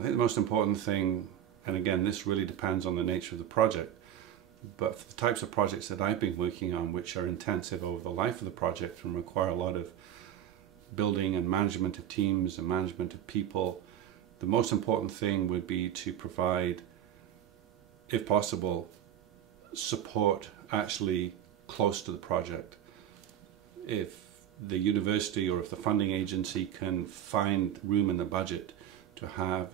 I think the most important thing, and again this really depends on the nature of the project, but for the types of projects that I've been working on, which are intensive over the life of the project and require a lot of building and management of teams and management of people, the most important thing would be to provide, if possible, support actually close to the project. If the university or if the funding agency can find room in the budget to have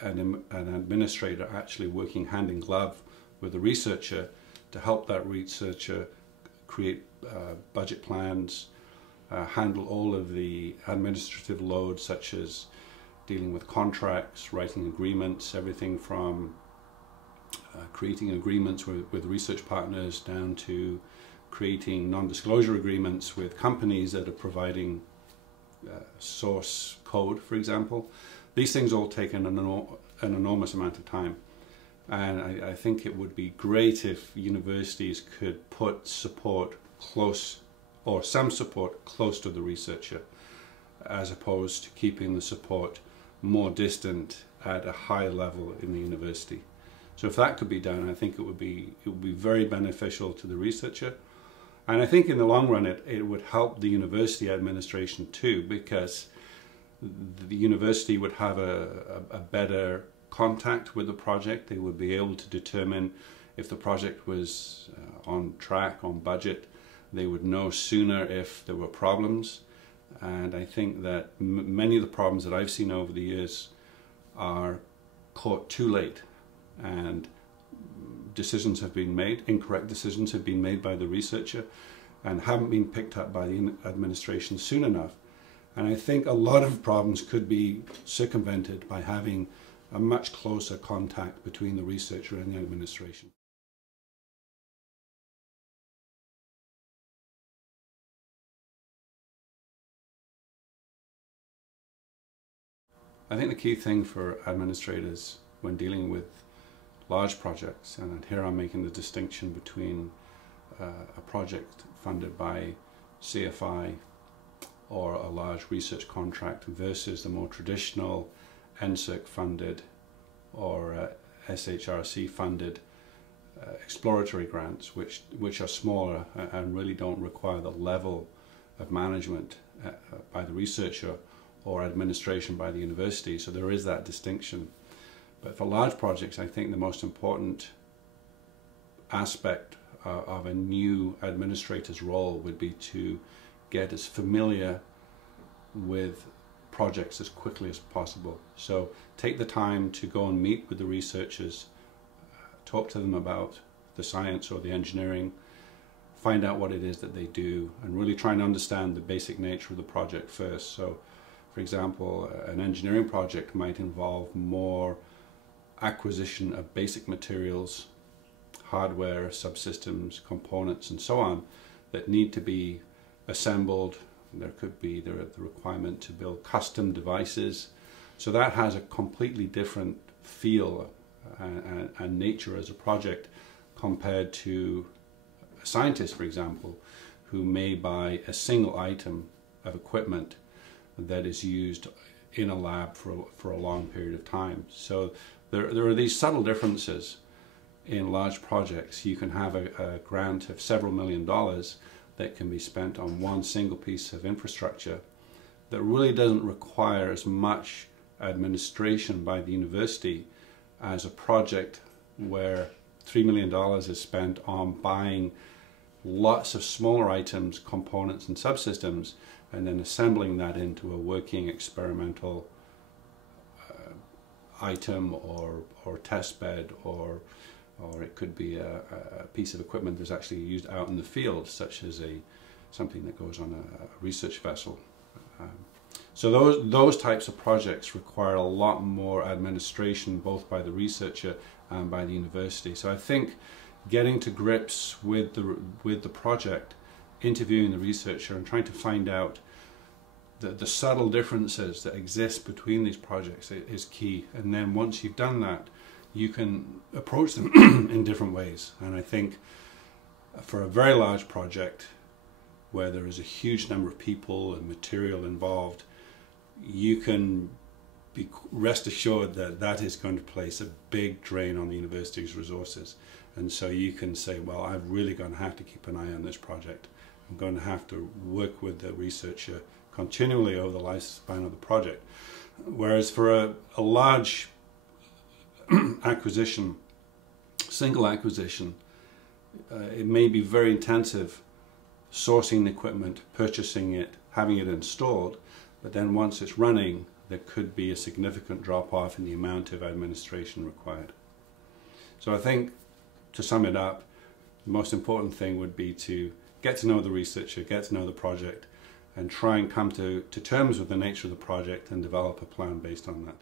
an administrator actually working hand in glove with the researcher to help that researcher create budget plans, handle all of the administrative load such as dealing with contracts, writing agreements, everything from creating agreements with research partners down to creating non-disclosure agreements with companies that are providing source code, for example. These things all take an enormous amount of time. And I think it would be great if universities could put support close, or some support close to the researcher, as opposed to keeping the support more distant at a high level in the university. So if that could be done, I think it would be very beneficial to the researcher. And I think in the long run it would help the university administration too, because the university would have a better contact with the project. They would be able to determine if the project was on track, on budget. They would know sooner if there were problems. And I think that many of the problems that I've seen over the years are caught too late, and decisions have been made, incorrect decisions have been made by the researcher and haven't been picked up by the administration soon enough. And I think a lot of problems could be circumvented by having a much closer contact between the researcher and the administration. I think the key thing for administrators when dealing with large projects, and here I'm making the distinction between a project funded by CFI or a large research contract versus the more traditional NSERC funded or SHRC funded exploratory grants, which are smaller and really don't require the level of management by the researcher or administration by the university. So there is that distinction. But for large projects, I think the most important aspect of a new administrator's role would be to get as familiar with projects as quickly as possible. So take the time to go and meet with the researchers, talk to them about the science or the engineering, find out what it is that they do, and really try and understand the basic nature of the project first. So for example, an engineering project might involve more acquisition of basic materials, hardware, subsystems, components, and so on that need to be assembled. There could be the requirement to build custom devices. So that has a completely different feel and nature as a project compared to a scientist, for example, who may buy a single item of equipment that is used in a lab for a long period of time. So there are these subtle differences in large projects. You can have a grant of several $1 million that can be spent on one single piece of infrastructure that really doesn't require as much administration by the university as a project where $3 million is spent on buying lots of smaller items, components and subsystems, and then assembling that into a working experimental item or test bed, or it could be a piece of equipment that's actually used out in the field, such as something that goes on a research vessel. So those types of projects require a lot more administration, both by the researcher and by the university. So I think getting to grips with the project, interviewing the researcher and trying to find out the subtle differences that exist between these projects is key. And then once you've done that, you can approach them in different ways. And I think for a very large project where there is a huge number of people and material involved, you can rest assured that that is going to place a big drain on the university's resources. And so you can say, well, I'm really going to have to keep an eye on this project. I'm going to have to work with the researcher continually over the lifespan of the project. Whereas for a large acquisition, single acquisition, it may be very intensive sourcing the equipment, purchasing it, having it installed, but then once it's running, there could be a significant drop-off in the amount of administration required. So I think, to sum it up, the most important thing would be to get to know the researcher, get to know the project, and try and come to terms with the nature of the project and develop a plan based on that.